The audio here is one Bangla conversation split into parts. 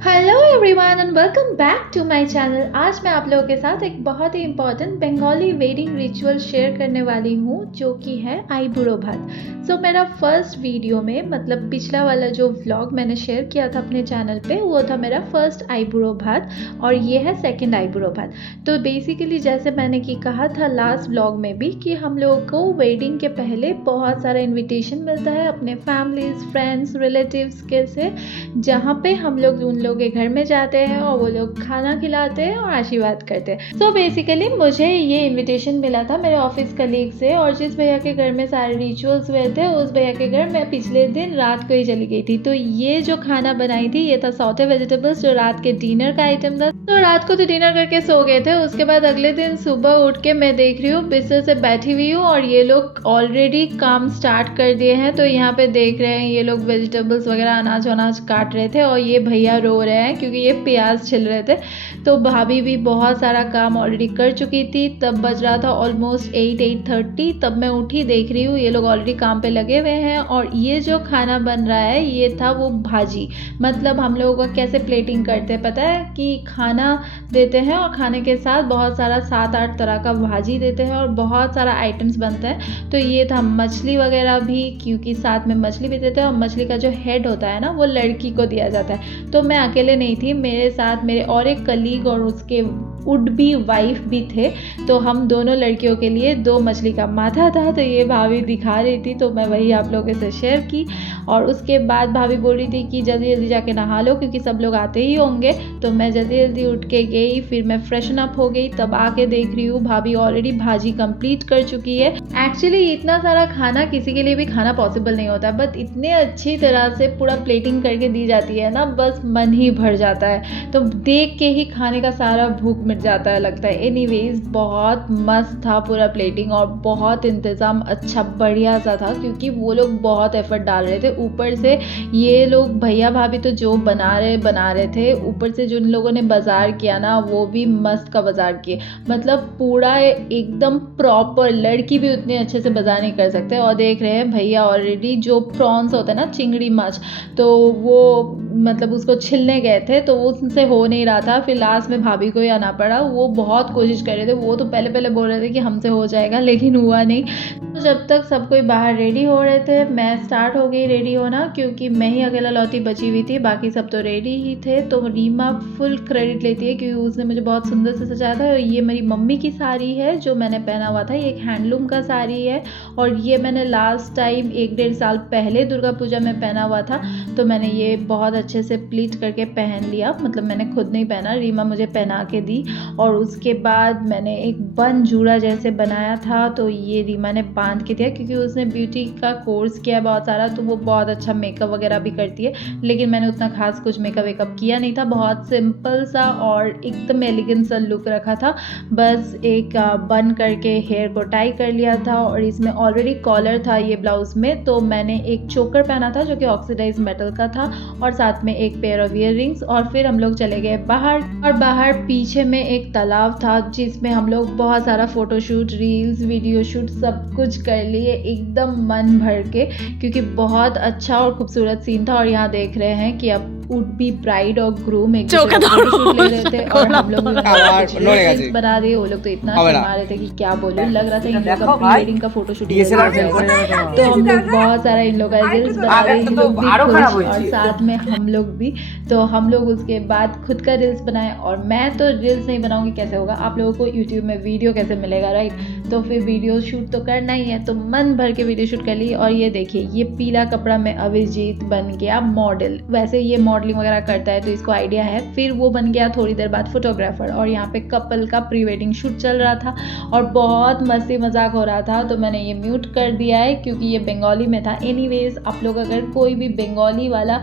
Hello everyone and welcome back to my channel. आज मैं आप लोगों के साथ एक बहुत ही important Bengali wedding ritual share करने वाली हूँ जो कि है आईबुड़ो भात। सो मेरा फर्स्ट वीडियो में मतलब पिछला वाला जो व्लॉग मैंने शेयर किया था अपने चैनल पे वो था मेरा फर्स्ट आईबुड़ो भात और ये है सेकंड आईबुड़ो भात। तो बेसिकली जैसे मैंने कि कहा था लास्ट व्लॉग में भी कि हम लोगों को वेडिंग के पहले बहुत सारा इन्विटेशन मिलता है अपने फैमिलीज फ्रेंड्स रिलेटिव्स के से, जहाँ पे हम लोग उन लोग के घर में जाते हैं और वो लोग खाना खिलाते हैं और आशीर्वाद करते हैं। सो बेसिकली मुझे ये इनविटेशन मिला था मेरे ऑफिस कलीग से और जिस भैया के घर में सारे रिचुअल्स हुए थे उस भैया के घर मैं पिछले दिन रात को ही चली गई थी। तो ये जो खाना बनाई थी ये था सौते वेजिटेबल्स जो रात के डिनर का आइटम था। तो रात को तो डिनर करके सो गए थे। उसके बाद अगले दिन सुबह उठ के मैं देख रही हूँ बिस्तर से बैठी हुई हूँ और ये लोग ऑलरेडी काम स्टार्ट कर दिए हैं। तो यहाँ पे देख रहे हैं ये लोग वेजिटेबल्स वगैरह अनाज वनाज काट रहे थे और ये भैया रो रहे हैं क्योंकि ये प्याज छिल रहे थे। तो भाभी भी बहुत सारा काम ऑलरेडी कर चुकी थी। तब बज रहा था ऑलमोस्ट 8:30। तब मैं उठी देख रही हूँ ये लोग ऑलरेडी काम पे लगे हुए हैं और ये जो खाना बन रहा है ये था वो भाजी। मतलब हम लोगों को कैसे प्लेटिंग करते हैं पता है कि खाना देते हैं और खाने के साथ बहुत सारा 7-8 तरह का भाजी देते हैं और बहुत सारा आइटम्स बनता है। तो ये था मछली वगैरह भी क्योंकि साथ में मछली भी देते हैं और मछली का जो हेड होता है ना वो लड़की को दिया जाता है। तो मैं अकेले नहीं थी, मेरे साथ मेरे और एक कलीग और उसके वुड बी वाइफ भी थे। तो हम दोनों लड़कियों के लिए 2 मछली का माथा था। तो ये भाभी दिखा रही थी तो मैं वही आप लोगों से शेयर की। और उसके बाद भाभी बोल रही थी कि जल्दी जल्दी जाके नहा लो क्योंकि सब लोग आते ही होंगे। तो मैं जल्दी जल्दी उठ के गई, फिर मैं फ्रेशन अप हो गई। तब आके देख रही हूँ भाभी ऑलरेडी भाजी कंप्लीट कर चुकी है। एक्चुअली इतना सारा खाना किसी के लिए भी खाना पॉसिबल नहीं होता, बट इतने अच्छी तरह से पूरा प्लेटिंग करके दी जाती है ना, बस मन ही भर जाता है। तो देख के ही खाने का सारा भूख मिट जाता है लगता है। एनीवेज बहुत मस्त था पूरा प्लेटिंग और बहुत इंतज़ाम अच्छा बढ़िया सा था क्योंकि वो लोग बहुत एफर्ट डाल रहे थे। ऊपर से ये लोग भैया भाभी तो जो बना रहे थे, ऊपर से जो इन लोगों ने बाजार किया ना वो भी मस्त का बाजार किए। मतलब पूरा एकदम प्रॉपर, लड़की भी उतने अच्छे से बाजार नहीं कर सकते। और देख रहे हैं भैया ऑलरेडी जो प्रॉन्स होते हैं ना चिंगड़ी मछ, तो वो मतलब उसको छिलने गए थे तो उससे हो नहीं रहा था। फिर लास्ट में भाभी को ही आना पड़ा। वो बहुत कोशिश कर रहे थे, वो तो पहले बोल रहे थे कि हमसे हो जाएगा लेकिन हुआ नहीं। तो जब तक सब कोई बाहर रेडी हो रहे थे मैं स्टार्ट हो गई रेडी होना क्योंकि मैं ही अकेला लौती बची हुई थी, बाकी सब तो रेडी ही थे। तो रीमा फुल क्रेडिट लेती है क्योंकि उसने मुझे बहुत सुंदर से सजाया था। ये मेरी मम्मी की साड़ी है जो मैंने पहना हुआ था, ये एक हैंडलूम का साड़ी है और ये मैंने लास्ट टाइम 1-1.5 साल पहले दुर्गा पूजा में पहना हुआ था। तो मैंने ये बहुत अच्छे से प्लीट करके पहन लिया, मतलब मैंने खुद नहीं पहना, रीमा मुझे पहना के दी। और उसके बाद मैंने एक बन जूड़ा जैसे बनाया था तो ये रीमा ने बांध के दिया क्योंकि उसने ब्यूटी का कोर्स किया बहुत सारा, तो वो बहुत अच्छा मेकअप वगैरह भी करती है। लेकिन मैंने उतना खास कुछ मेकअप वेकअप किया नहीं था, बहुत सिंपल सा और एकदम एलिगेंट सा लुक रखा था। बस एक बन करके हेयर को टाई कर लिया था और इसमें ऑलरेडी कॉलर था ये ब्लाउज में। तो मैंने एक चोकर पहना था जो कि ऑक्सीडाइज मेटल का था और साथ में एक पेयर ऑफ ईयर रिंग्स। और फिर हम लोग चले गए बाहर और बाहर पीछे में एक तालाब था जिसमें हम लोग बहुत सारा फोटोशूट रील्स वीडियो शूट सब कुछ कर लिए एकदम मन भर के क्योंकि बहुत अच्छा और खूबसूरत सीन था। और यहाँ देख रहे हैं कि अब वुड बी ब्राइड और ग्रूम एक दूसरे का फोटोशूट ले रहे थे और हम लोग बना रहे। वो लोग तो इतना शर्मा रहे थे कि क्या बोलूं, लग रहा था इन लोग का प्री वेडिंग का फोटोशूट। तो हम लोग बहुत सारा इन लोग का रील्स बना रहे, इन लोग भी खुश और साथ में हम लोग भी। तो हम लोग उसके बाद खुद का रील्स बनाए और मैं तो रील्स नहीं बनाऊंगी, कैसे होगा, आप लोगों को यूट्यूब में वीडियो कैसे मिलेगा राइट। तो फिर वीडियो शूट तो करना ही है, तो मन भर के वीडियो शूट कर ली। और ये देखिए ये पीला कपड़ा में अभिजीत बन गया मॉडल। वैसे ये मॉडलिंग वगैरह करता है तो इसको आइडिया है। फिर वो बन गया थोड़ी देर बाद फोटोग्राफर और यहाँ पे कपल का प्री वेडिंग शूट चल रहा था और बहुत मस्ती मजाक हो रहा था। तो मैंने ये म्यूट कर दिया है क्योंकि ये बंगाली में था। एनीवेज आप लोग अगर कोई भी बंगाली वाला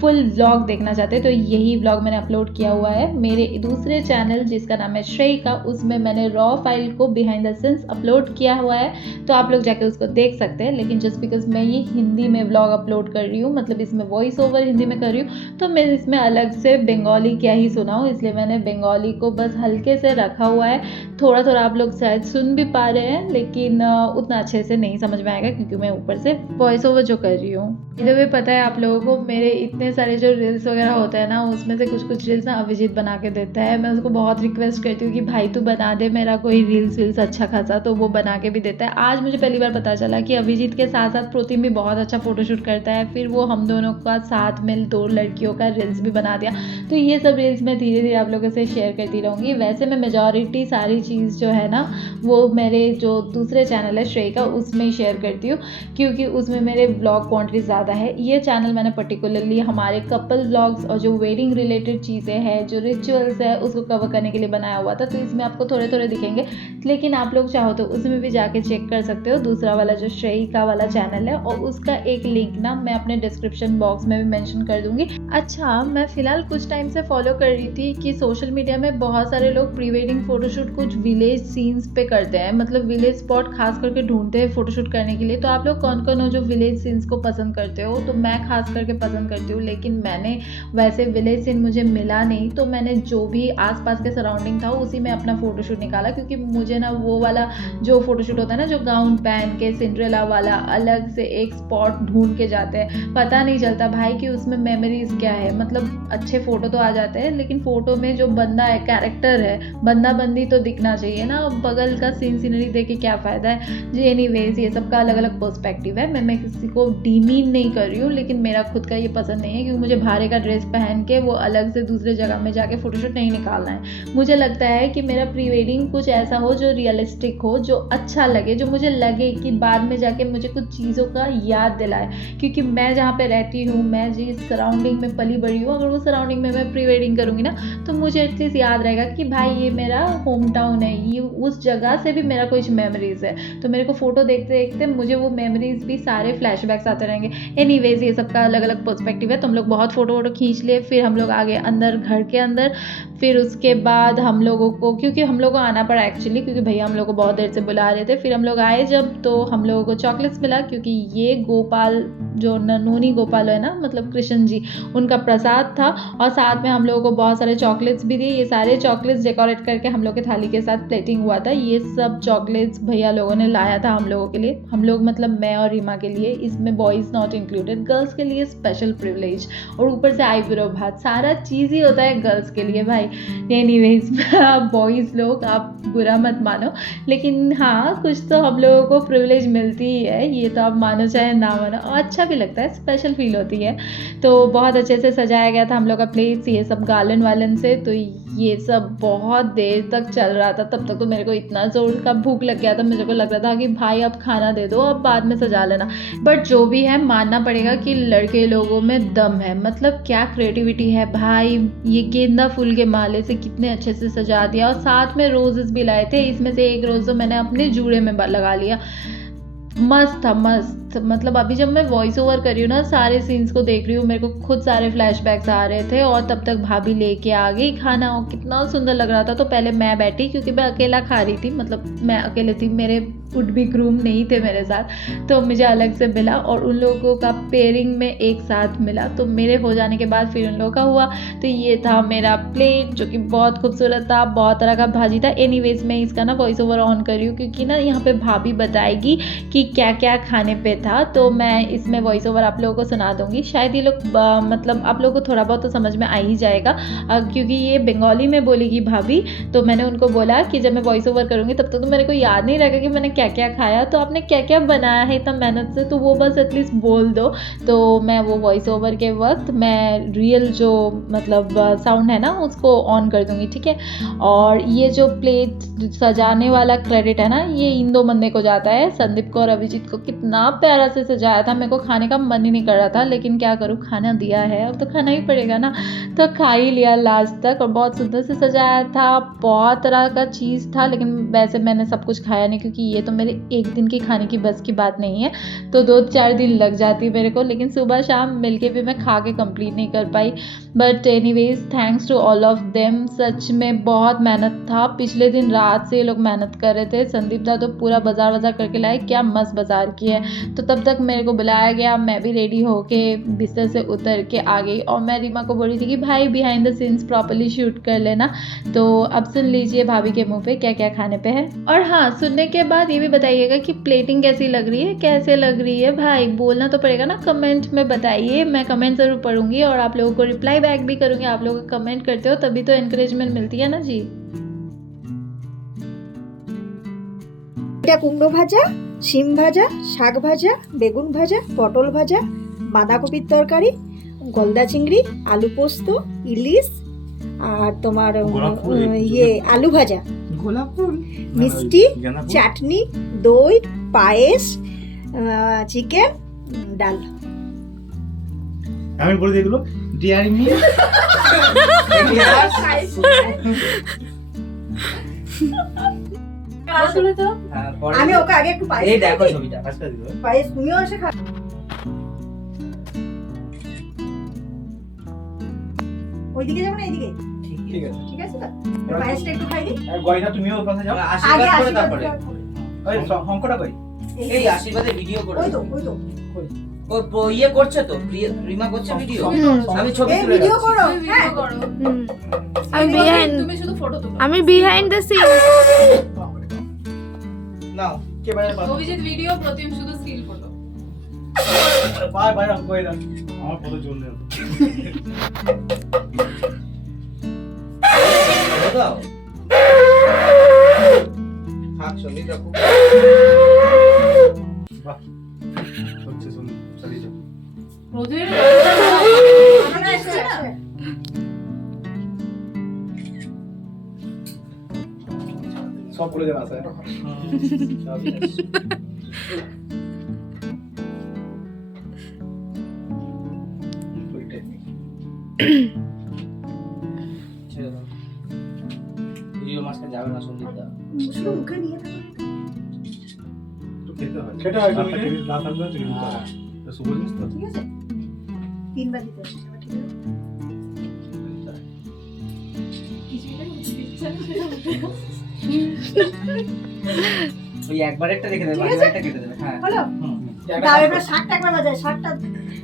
फुल व्लॉग देखना चाहते हैं तो यही व्लॉग मैंने अपलोड किया हुआ है मेरे दूसरे चैनल जिसका नाम है श्रेयिका। उसमें मैंने रॉ फाइल को बिहाइंड द सीन्स अपलोड किया हुआ है, तो आप लोग जाके उसको देख सकते हैं। लेकिन जस्ट बिकॉज मैं ये हिंदी में व्लॉग अपलोड कर रही हूँ, मतलब इसमें वॉइस ओवर हिंदी में कर रही हूँ, तो मैं इसमें अलग से बंगाली क्या ही सुनाऊँ, इसलिए मैंने बंगाली को बस हल्के से रखा हुआ है। थोड़ा थोड़ा आप लोग शायद सुन भी पा रहे हैं लेकिन उतना अच्छे से नहीं समझ में आएगा क्योंकि मैं ऊपर से वॉइस ओवर जो कर रही हूँ। इधर भी पता है आप लोगों को मेरे इतने इतने सारे जो रील्स वगैरह होते हैं ना, उसमें से कुछ रील्स ना अभिजीत बना के देता है। मैं उसको बहुत रिक्वेस्ट करती हूँ कि भाई तू बना दे मेरा कोई रील्स अच्छा खासा, तो वो बना के भी देता है। आज मुझे पहली बार पता चला कि अभिजीत के साथ साथ प्रोतिम भी बहुत अच्छा फोटोशूट करता है। फिर वो हम दोनों का साथ में 2 लड़कियों का रील्स भी बना दिया। तो ये सब रील्स मैं धीरे धीरे आप लोगों से शेयर करती रहूँगी। वैसे मैं मेजॉरिटी सारी चीज़ जो है ना, वो मेरे जो दूसरे चैनल है श्रेय का, उसमें ही शेयर करती हूँ, क्योंकि उसमें मेरे ब्लॉग क्वांटिटी ज़्यादा है। ये चैनल मैंने पर्टिकुलरली हमारे कपल ब्लॉग्स और जो वेडिंग रिलेटेड चीज़ें हैं, जो रिचुअल्स है, उसको कवर करने के लिए बनाया हुआ था। तो इसमें आपको थोड़े थोड़े दिखेंगे, लेकिन आप लोग चाहो तो उसमें भी जाके चेक कर सकते हो। दूसरा वाला जो श्रेय का वाला चैनल है, और उसका एक लिंक ना मैं अपने डिस्क्रिप्शन बॉक्स में भी मेंशन कर दूंगी। अच्छा, मैं फिलहाल कुछ टाइम से फॉलो कर रही थी कि सोशल मीडिया में बहुत सारे लोग प्री वेडिंग फोटोशूट कुछ विलेज सीन्स पे करते हैं, मतलब विलेज स्पॉट खास करके ढूंढते हैं फोटोशूट करने के लिए। तो आप लोग कौन कौन हो जो विलेज सीन्स को पसंद करते हो? तो मैं खास करके पसंद करती हूँ, लेकिन मैंने वैसे विलेज सीन मुझे मिला नहीं, तो मैंने जो भी आसपास के सराउंडिंग था उसी में अपना फोटोशूट निकाला। क्योंकि मुझे ना वो वाला जो फोटोशूट होता है ना, जो गाउन पहन के सिंड्रेला वाला अलग से एक स्पॉट ढूंढ के जाते हैं, पता नहीं चलता भाई कि उसमें मेमोरीज क्या है। मतलब अच्छे फोटो तो आ जाते हैं, लेकिन फोटो में जो बंदा है, कैरेक्टर है, बंदा बंदी तो दिखना चाहिए ना। बगल का सीनरी देख के क्या फायदा है जी। एनीवेज, ये सबका अलग अलग पर्सपेक्टिव है। मैं किसी को डीमीन नहीं कर रही हूँ, लेकिन मेरा खुद का ये पसंद नहीं है, क्योंकि मुझे भारे का ड्रेस पहन के वो अलग से दूसरे जगह में जाके फोटोशूट नहीं निकालना है। मुझे लगता है कि मेरा प्री वेडिंग कुछ ऐसा हो जो रियलिस्टिक हो, जो अच्छा लगे, जो मुझे लगे कि बाद में जाके मुझे कुछ चीज़ों का याद दिलाए। क्योंकि मैं जहाँ पे रहती हूँ, मैं जिस सराउंडिंग में पली बड़ी हूँ, अगर वो सराउंडिंग में मैं प्री वेडिंग करूँगी ना, तो मुझे एटलीस्ट याद रहेगा कि भाई ये मेरा होम टाउन है, ये उस जगह से भी मेरा कुछ मेमोरीज है। तो मेरे को फोटो देखते देखते मुझे वो मेमोरीज भी सारे फ्लैशबैक्स आते रहेंगे। एनीवेज, ये सबका अलग अलग पर्सपेक्टिव है। तुम लोग बहुत फोटो खींच लिए, फिर हम लोग आगे अंदर, घर के अंदर। फिर उसके बाद हम लोगों को, क्योंकि हम लोगों को आना पड़ा एक्चुअली, क्योंकि भैया हम लोग को बहुत देर से बुला रहे थे। फिर हम लोग आए जब, तो हम लोगों को चॉकलेट्स मिला, क्योंकि ये गोपाल जो नोनी गोपाल है ना, मतलब कृष्ण जी, उनका प्रसाद था। और साथ में हम लोगों को बहुत सारे चॉकलेट्स भी दिए। ये सारे चॉकलेट्स डेकोरेट करके हम लोग के थाली के साथ प्लेटिंग हुआ था। ये सब चॉकलेट्स भैया लोगों ने लाया था हम लोगों के लिए, हम लोग मतलब मैं और रीमा के लिए। इसमें बॉयज़ नॉट इंक्लूडेड, गर्ल्स के लिए स्पेशल प्रिविलेज। और ऊपर से आईब्रो भात, सारा चीज़ ही होता है गर्ल्स के लिए भाई। एनीवेज, बॉयज़ लोग आप बुरा मत मानो, लेकिन हाँ, कुछ तो हम लोगों को प्रिविलेज मिलती ही है, ये तो आप मानो चाहे ना मानो। और अच्छा भी लगता है, स्पेशल फील होती है। तो बहुत अच्छे से सजाया गया था हम लोग का प्लेट्स, ये सब गार्लन वालन से। तो ये सब बहुत देर तक चल रहा था। तब तक तो मेरे को इतना जोर का भूख लग गया था, मुझे को लग रहा था कि भाई अब खाना दे दो, अब बाद में सजा लेना। बट जो भी है, मानना पड़ेगा कि लड़के लोगों में दम है। मतलब क्या क्रिएटिविटी है भाई। ये गेंदा फूल के माले से कितने अच्छे से सजा दिया, और साथ में रोजेस भी लाए थे। इसमें से एक रोज तो मैंने अपने जूड़े में लगा लिया। मस्त था, मस्त। मतलब अभी जब मैं वॉइस ओवर कर रही हूँ ना, सारे सीन्स को देख रही हूँ, मेरे को खुद सारे फ्लैशबैक्स आ रहे थे। और तब तक भाभी लेके आ गई खाना, और कितना सुंदर लग रहा था। तो पहले मैं बैठी, क्योंकि मैं अकेला खा रही थी, मतलब मैं अकेले थी, मेरे वुड बी ग्रूम नहीं थे मेरे साथ, तो मुझे अलग से मिला। और उन लोगों का पेयरिंग में एक साथ मिला, तो मेरे हो जाने के बाद फिर उन लोगों का हुआ। तो ये था मेरा प्लेट, जो कि बहुत खूबसूरत था, बहुत तरह का भाजी था। एनीवेज, मैं इसका ना वॉइस ओवर ऑन कर रही हूँ, क्योंकि ना यहाँ पे भाभी बताएगी कि क्या क्या खाने पे था। तो मैं इसमें वॉइस ओवर आप लोगों को सुना दूंगी। शायद ये लोग मतलब आप लोगों को थोड़ा बहुत तो समझ में आ ही जाएगा, क्योंकि ये बंगाली में बोलेगी भाभी। तो मैंने उनको बोला कि जब मैं वॉइस ओवर करूंगी तब तक तो मेरे को याद नहीं रहेगा कि मैंने क्या क्या खाया, तो आपने क्या क्या बनाया है इतना मेहनत से, तो वो बस एटलीस्ट बोल दो। तो मैं वो वॉइस ओवर के वक्त मैं रियल जो मतलब साउंड है ना, उसको ऑन कर दूंगी, ठीक है। और ये जो प्लेट सजाने वाला क्रेडिट है ना, ये इन दो बंदे को जाता है, संदीप को और अभिजीत को। कितना प्यारा से सजाया था, मेरे को खाने का मन ही नहीं कर रहा था, लेकिन क्या करूँ, खाना दिया है, अब तो खाना ही पड़ेगा ना। तो खा ही लिया लास्ट तक, और बहुत सुंदर से सजाया था, बहुत तरह का चीज़ था। लेकिन वैसे मैंने सब कुछ खाया नहीं, क्योंकि ये तो मेरे एक दिन की खाने की बस की बात नहीं है, तो 2-4 दिन लग जाती है मेरे को। लेकिन सुबह शाम मिलके भी मैं खा के कंप्लीट नहीं कर पाई। But anyways, thanks to all of them. सच में बहुत मेहनत था, पिछले दिन रात से ये लोग मेहनत कर रहे थे। संदीप दा तो पूरा बाजार करके लाए, क्या मस्त बाजार की है। तो तब तक मेरे को बुलाया गया, मैं भी रेडी होके बिस्तर से उतर के आ गई और मैं रीमा को बोली थी कि भाई behind the scenes properly shoot कर लेना। तो अब सुन लीजिए भाभी के मुंह पे क्या क्या खाने पे है। और हाँ, सुनने के बाद ये भी बताइएगा कि प्लेटिंग कैसी लग रही है, कैसे लग रही है। भाई बोलना तो पड़ेगा ना, कमेंट में बताइए, मैं कमेंट ज़रूर पढ़ूंगी और आप लोगों को रिप्लाई बैक भी करूंगी। आप लोग कमेंट करते हो तभी तो एनकरेजमेंट मिलती है ना जी। এটা কুমড়ো ভাজা, শিম ভাজা, শাক ভাজা, বেগুন ভাজা, পটল ভাজা, বাঁধাকপির তরকারি, গলদা চিংড়ি, আলু পোস্ত, ইলিশ আর তোমার আলু ভাজা, গোলাপ ফুল, মিষ্টি, চাটনি, দই, পায়েস, চিকেন, ডাল। আমি বলে দিই এগুলো ডিয়ারি মি আমি ওকে আগে একটু পায়েস, এই দেখো ছবিটা আজকে দিব পায়েস তুমিও এসে খা। ওইদিকে যাবো না এইদিকে? ঠিক আছে ঠিক আছে, পায়েসটা একটু খাই দিই। আর গয়না তুমিও ওর পাশে যাও, আগে আশীর্বাদ করে আশীর্বাদ তারপরে ওই শঙ্করটা কই এই আশীর্বাদের ভিডিও করে ওই তো ও ইয়ে করছে তো রিমা করছে ভিডিও আমি ছবি এই তুলে ভিডিও রাখছি। করো, হ্যাঁ আমি বিহাইন্ড দ্য সিন। নাও কে বাইরে পাস অভিজিৎ ভিডিও, প্রতিম শুধু স্টিল ফটো। বাই বাই রাখ কই না আমার ফটো জল নেই দাও থাক ছবি রাখো বাহ হচ্ছে শুন চালিয়ে যাও রোদের না এসে সব বলে জানা আছে ভিডিও মাসকে যাবে না সন্দীপ দা শুধু মুখে নিয়ে থাকো। একটু খেতে হয় তুমি না থাকলে তুমি তো সুবল জিনিস তো ঠিক আছে, 3 বার দিতে হবে, ঠিক আছে? ওই একবার একটা রেখে দেবে ঠিক আছে? বাকি একটা কেটে দেবে হ্যাঁ হলো দাও, এবার শাকটা একবার বাজায়, শাকটা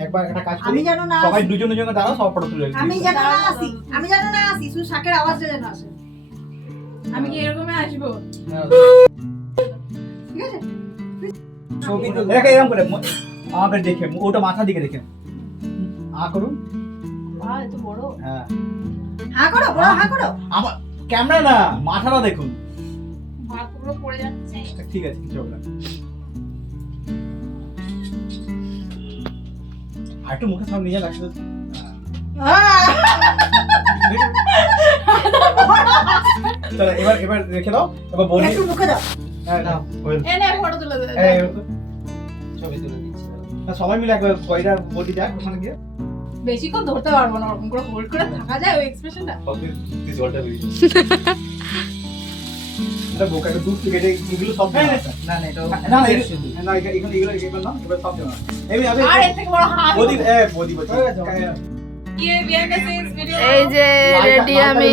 একবার একটা কাজ আমি করি যেন না সবাই আসি, দুজনে দুজনে দাঁড়াও সব ফটো তুলে রাখি আমি যেন না আসি, আমি যেন না আসি, শুধু শাকের আওয়াজটা যেন আসে, আমি কি এরকমই আসবো? ঠিক আছে? ছবি তো দেখে এরকম করে আমাকে দেখে ওটা মাথা দিকে দেখে করুন এত বড় হ্যাঁ হ্যাঁ করো, বড় হ্যাঁ করো। আমার ক্যামেরা না মাথাটা দেখুন ভাত পুরো পড়ে যাচ্ছে। ঠিক আছে কিছু হবে না আর একটু মুখে সামনে নিয়ে রাখতে চলো এবার রেখে দাও এবার বলি একটু মুখে দাও। হ্যাঁ নাও এনে ফটো তুলে দে। ছবি তুলে দিচ্ছি সবাই মিলে একবার কয়টা বলি যাক ওখানে গিয়ে বেশিক্ষণ ধরতে পারবো না, ওরকম করে হোল্ড করে থাকা যায় ওই এক্সপ্রেশনটা। জলটা বেরিয়ে এটা বোকাটা দুধ থেকে এগুলো সব না না এটা না না এগুলো না এবার সব জানা আর এর থেকে বড় হাত বদি বলছি কি বিহাইন্ড দ্য সিনস ভিডিও। এই যে রেডি আমি।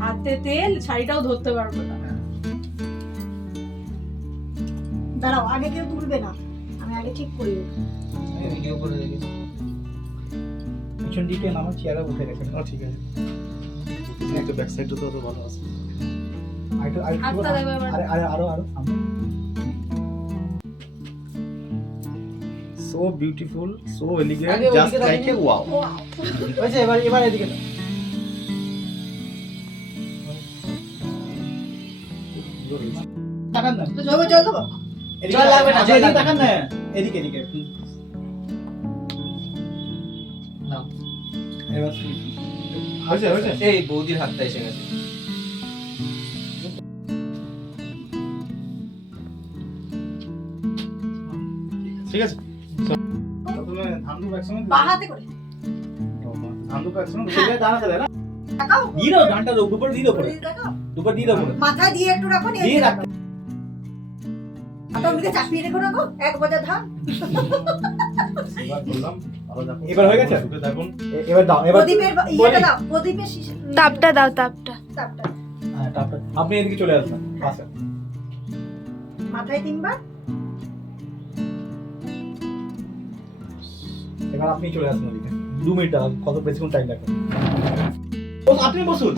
হাতে তেল, শাড়িটাও ধরতে পারবো না। দাঁড়াও, আগে কেউ তুলবে না, আমি আগে ঠিক করি। ভিডিও করে রেখেছি পিছন দিকে নামা চেয়ারে উঠে রেখেন ঠিক আছে একটা ব্যাক সাইডটা তো ভালো আছে হাতটা দেখো এবার। আরো সামনে সো বিউটিফুল সো এলিগেন্ট আগে জাস্ট ওদিকে লাইক এ তাকিয়ে। ওয়াও ওইছে এবার এদিকে না তাকান না দেবো, জল দেবো। জল লাগবে না, জল এদিকে লাগবে না। তাকান না এদিকে নাও এবার হয়েছে এই বৌদির হাতটা এসে গেছে ঠিক আছে তুমি ধান দুটো একসঙ্গে বা হাতে করে ধান দুটো একসঙ্গে দিয়ে দাঁড়াতে দেয় না তাকাও, দিয়ে দাও ধানটা দুপুর দিয়ে দাও পরে দেখাও। দুপুর দিয়ে দাও পরে মাথায় দিয়ে একটু রাখো, নিয়ে দিয়ে রাখো। ওদিকে চাপিয়ে রেখো রাখো, এক বাজা ধান। এবার হয়ে গেছে দেখুন এবার দাও এবার প্রদীপের ইয়েটা দাও, প্রদীপের তাপটা দাও, তাপটা। তাপটা। হ্যাঁ তারপর আপনি এদিকে চলে আসবেন পাশে মাথায় 3 বার। এবার আপনি চলে আসুন ওদিকে 2 মিনিট কত বেশিক্ষণ টাইম লাগবে বস আপনি বসুন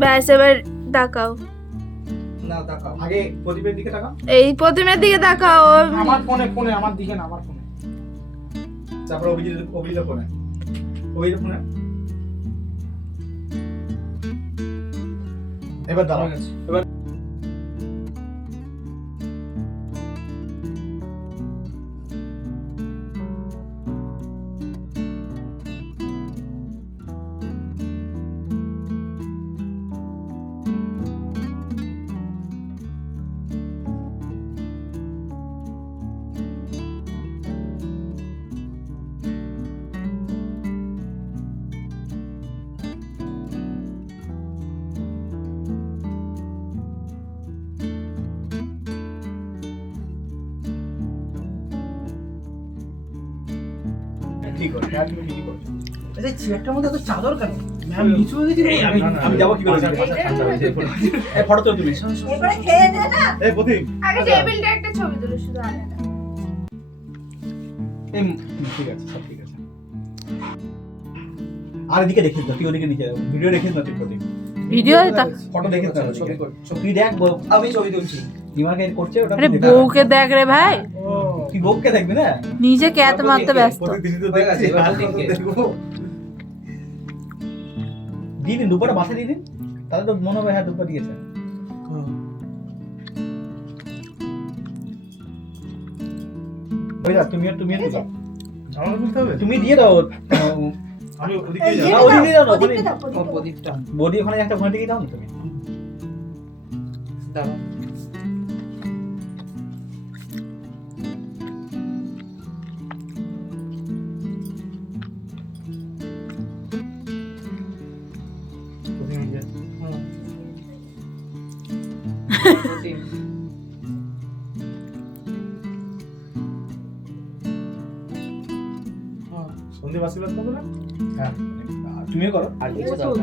ব্যাস এবার তাকাও। না তাকাও আগে প্রদীপের দিকে তাকাও এই প্রতিমের দিকে তাকাও। আমার ফোনে আমার দিকে না আমার ফোনে তারপর অভিজিৎ ফোনে এবার দাঁড়াও এবার ঠিক আছে তুমি ঠিকই করছো এই চেয়ারটার মধ্যে তো চাদর কেন ম্যাম নিচু হয়ে গেছে এই আমি যাব কি করে এই ফটো তো তুমি এবারে খেয়ে নে না। এই প্রদীপ আগে টেবিলটা একটা ছবি তুলো শুধু আলাদা। এই ঠিক আছে সব ঠিক আছে আর এদিকে দেখিস না তুই ওদিকে নিচে ভিডিও দেখিস না তুই প্রদীপ ভিডিও ফটো দেখিস না ছবি কর তুই দেখ আমি ছবি তুলছি নিমাকে করছে ওটা আরে বউকে দেখ রে ভাই, তুই বউকে দেখবি না নিজে ক্যাত মারতে ব্যস্ত। প্রতিদিন তো হয়ে গেছে, দেখছিস এবার আর প্রদীপকে। দেখবো দিন দুপুরে বাসা দিয়ে দিন তাহলে তো মনে হবে হ্যাঁ দুপুর দিয়েছে ওই যা তুমি দাও আমাকে বলতে হবে তুমি দিয়ে দাও আমি ওদিকে এই যাবো না, ওদিকে যাও না, প্রদীপকে ওদিকে। দাও, প্রদীপকে দাও। প্রদীপটা বডি ওখানে একটা ওখানে থেকে দাও না তুমি দাঁড়াও ওদিকে গিয়ে। প্রদীপ সন্ধে বাসিবাদ করবো না হ্যাঁ তুমিও করো আর কিছু দরকার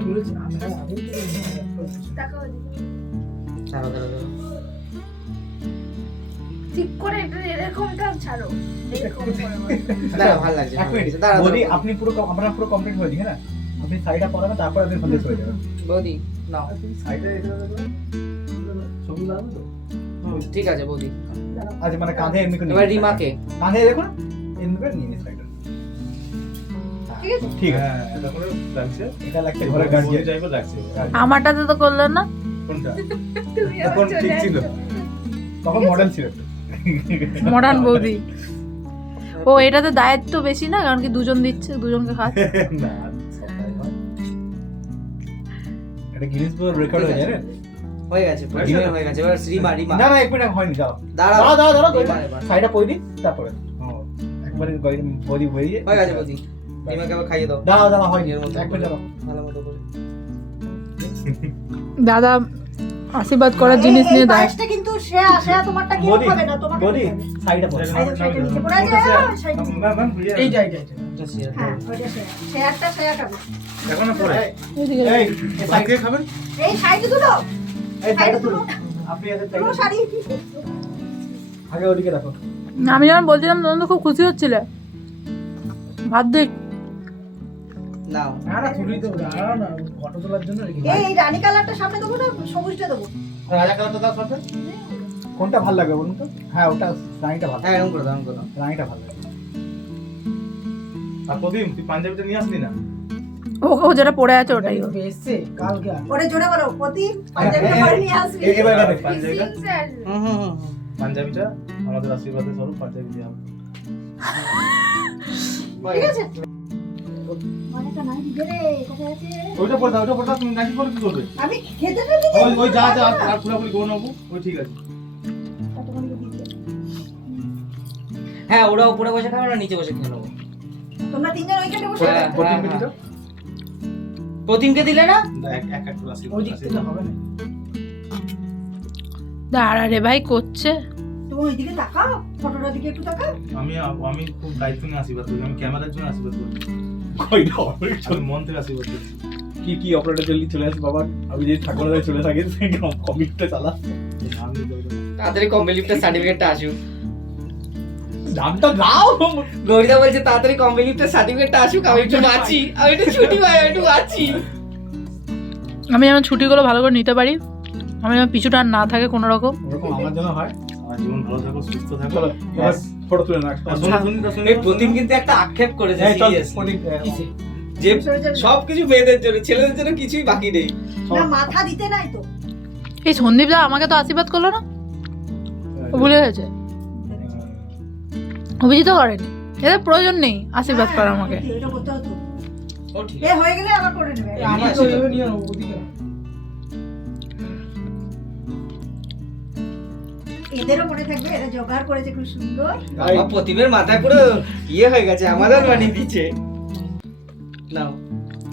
দাঁড়াও দাঁড়াও ঠিক করে এটা এরকমটা ছাড়ো। দাঁড়াও ভালো লাগছে এক মিনিট দাঁড়াও বডি আপনি পুরো আপনার পুরো কমপ্লিট হয়ে যাবে না আপনি শাড়িটা পরাবেন তারপর আপনি সন্দেশ হয়ে যাবেন বৌদি নাও সাইডে এটা ছবি লাগবে তো ঠিক আছে বৌদি আজ মানে কাঁধে এমনি করে এবার রিমাকে কাঁধে দেখুন এমনি করে নিয়ে শাড়িটা ঠিক আছে হ্যাঁ এটা করে লাগছে এটা লাগছে ঘরে গার্জিয়ান টাইপের লাগছে আমারটাতে তো করলো না। কোনটা তখন ঠিক ছিল তখন মডেল ছিল মডার্ন বৌদি। ও এটাতে দায়িত্ব বেশি না, কারণ কি দুজন দিচ্ছে, দুজনকে খাচ্ছে। না সবটাই হয় এটা গিনেস বুক রেকর্ড হয়ে যাবে হয়ে গেছে প্রদীপের হয়ে গেছে এবার রিমা রিমা না না এক মিনিট হয়নি যাও দাঁড়াও দাঁড়াও রিমা এবার শাড়িটা পরে দিন তারপরে একবারে বডি হয়ে হয়ে গেছে বৌদি রিমাকে আবার খাইয়ে দাও দাঁড়াও হয়নি এর মতো এক মিনিট দাঁড়াও ভালো মতো করে দাদা আশীর্বাদ করার জিনিস নিয়ে এই দেয়। পায়েসটা কিন্তু শ্রেয়া তোমারটা কেউ বডি খাবে না, তোমারটা বডি খাবে। শাড়িটা পরে শাড়িটা নিচে পড়ে আছে, শাড়িটা নিচে। ম্যাম এইটা শেয়ার হ্যাঁ, ওইটা শ্রেয়ারটা শ্রেয়া খাবে। এখন না পরে এদিকে এই সাইড দিয়ে খাবেন এই শাড়িটা তুলো, এই শাড়িটা তুলো আপনি আগে তুলো শাড়ি। আগে ওদিকে রাখো আমি যখন বলছিলাম তখন তো খুব খুশি হচ্ছিলে। ভাত দেখ নাও না না তুলি তো দাঁড়াও না ফটো তোলার জন্য রেখে এই রানী কালারটা সামনে দেবো না সবুজটা দেবো? রাজা কালারটা দাও সাথে কোনটা ভালো লাগবে বলুন তো হ্যাঁ ওটা রানীটা ভালো হ্যাঁ এরকম করে দাও রানীটা ভালো লাগে আর প্রদীপ তুই পাঞ্জাবিটা নিয়ে আসলি না ও যেটা পড়ে আছে ওটাই ওর। ওরে জোরে বলো, প্রদীপ পাঞ্জাবিটা পরে নিয়ে আসবি। এবার পাঞ্জাবিটা হুম পাঞ্জাবিটা আমাদের আশীর্বাদের স্বরূপ পাঞ্জাবি দিয়ে হবে ঠিক আছে? অনেকটা নাই দিবে রে, কোথায় আছে? ওইটা পড়ে দাও তুমি নাকি পরে কি করবে আমি খেতে দিতে ওই যা আর পুরোপুরি করে নেবো ওই ঠিক আছে হ্যাঁ ওরা উপরে বসে খাবে না নিচে বসে খেয়ে নেবো তোমরা তিনজন ওইখানে বসে হ্যাঁ, থাকো। প্রতিমকে দিতে প্রতিমকে দিলে না এক করে আশীর্বাদ ওই দিক থেকে হবে না দাঁড়া রে ভাই করছে। তুমি ওইদিকে তাকাও, ফটোটার দিকে একটু তাকাও। আমি খুব দায়িত্ব নিয়ে আশীর্বাদ করি আমি ক্যামেরার জন্য আশীর্বাদ করি কইটা হবে আমি মন থেকে আশীর্বাদ করছি কি কি অপারেটর জলদি চলে আসে বাবা, আমি যদি ঠাকুরের চলে থাকি কমিটটা চালা। তাড়াতাড়ি কমপ্লিটের সার্টিফিকেটটা আসুক। নামটা দাও। গৌরীদা বলছে তাড়াতাড়ি কমপ্লিটের সার্টিফিকেটটা আসুক, আমি একটু বাঁচি, আমি একটু ছুটি পাই, আমি একটু বাঁচি। আমি যেন ছুটিগুলো ভালো করে নিতে পারি, আমি যেন পিছুটা আর না থাকে কোনো রকম। ওরকম আমার জন্য হয়। আমার জীবন ভালো থাকো, সুস্থ থাকো। এবার ফটো তুলে না একটা। এই প্রতিম কিন্তু একটা আক্ষেপ করেছে এই চল, seriously। প্রদীপ, যে সবকিছু মেয়েদের জন্য, ছেলেদের জন্য কিছুই বাকি নেই। না মাথা দিতে নাই তো। এই সন্দীপ দা আমাকে তো আশীর্বাদ করলো না, ও ভুলে গেছে। অভিজিৎ করেনি, এদের প্রয়োজন নেই আশীর্বাদ করা আমাকে। এটা করতে হতো। ও ঠিক এ হয়ে গেলে আবার করে নেবে। আমার তো ওইভাবে নিয়ে নেবো, ওদিকে না। এদেরও মনে থাকবে, এরা জোগাড় করেছে খুব সুন্দর। আমার প্রতিমের মাথা পুরো ইয়ে হয়ে গেছে, আমাদের বানিয়ে দিচ্ছে। নাও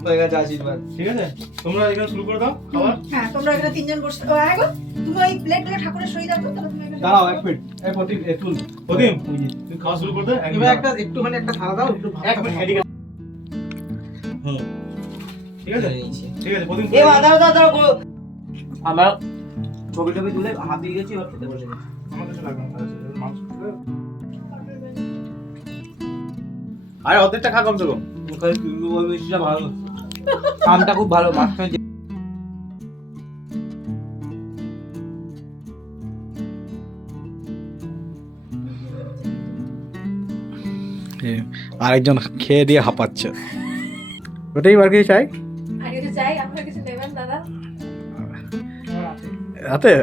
হয়ে গেছে আশীর্বাদ। ঠিক আছে, তোমরা এখানে শুরু করে দাও খাবার। হ্যাঁ তোমরা এখানে তিনজন বসে। ও আয় গো, তুমি ওই প্লেটগুলো ঠাকুরের সই দাও তো, তাহলে তুমি এখানে দাঁড়াও এক মিনিট। এই প্রদীপ, তুল প্রদীপ, তুমি খাওয়া শুরু করে দে। এবার একটা একটুখানি একটা থালা দাও, একটু ভাত এক মিনিট খাবো। এদিকে। হুম, ঠিক আছে ঠিক আছে প্রদীপ। এ দাঁড়াও দাঁড়াও দাঁড়াও। আমার ছবি টবি তুলে হাতিয়ে গেছি, এবার খেতে বসে গেছি। আমার কিছু লাগবে না, মাংস। আরে অর্ধেকটা খা কমসে কম। বেশিটা ভালো, কামটা খুব ভালো। মাঝখানে আরেকজন খেয়ে দিয়ে হাঁপাচ্ছে। ওটাই আর কিছু চাই আর কিছু চাই, আপনারা কিছু নেবেন দাদা? রাতে?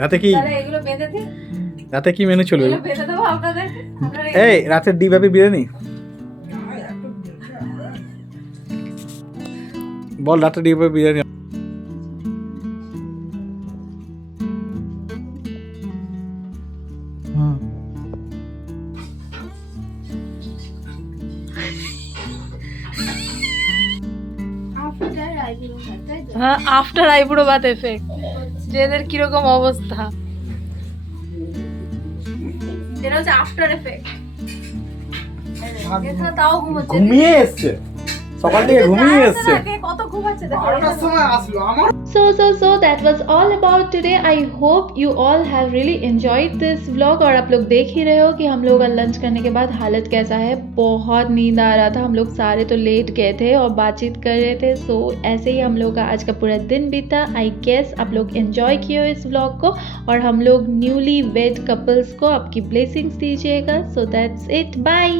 রাতে কি, তাহলে এগুলো বেঁধে দিন, রাতে কি মেনু চলবে? এগুলো বেঁধে দেবো আপনাদের। আপনারা এই রাতের ডিবাবি বিরিয়ানি বল, রাতের ডিবাবি বিরিয়ানি। হ্যাঁ, আফটার আইব্রো বাথ এফেক্ট, যেদের কিরকম অবস্থা। এটা হচ্ছে আফটার এফেক্ট। এটা তাও ঘুমোচ্ছে। ঘুমিয়ে এসছে, সকাল থেকে ঘুমিয়ে এসছে। কত ঘুমাচ্ছে দেখো। 12টার সময় আসলো আমার। So that was all about today. I hope you all have really enjoyed this vlog। और आप लोग देख ही रहे हो कि हम लोग का लंच करने के बाद हालत कैसा है। बहुत नींद आ रहा था, हम लोग सारे तो लेट गए थे और बातचीत कर रहे थे। सो ऐसे ही हम लोग का आज का पूरा दिन बीता। आई गेस आप लोग एंजॉय किए हो इस vlog को, और हम लोग न्यूली वेड कपल्स को आपकी ब्लेसिंग्स दीजिएगा। So that's it, bye.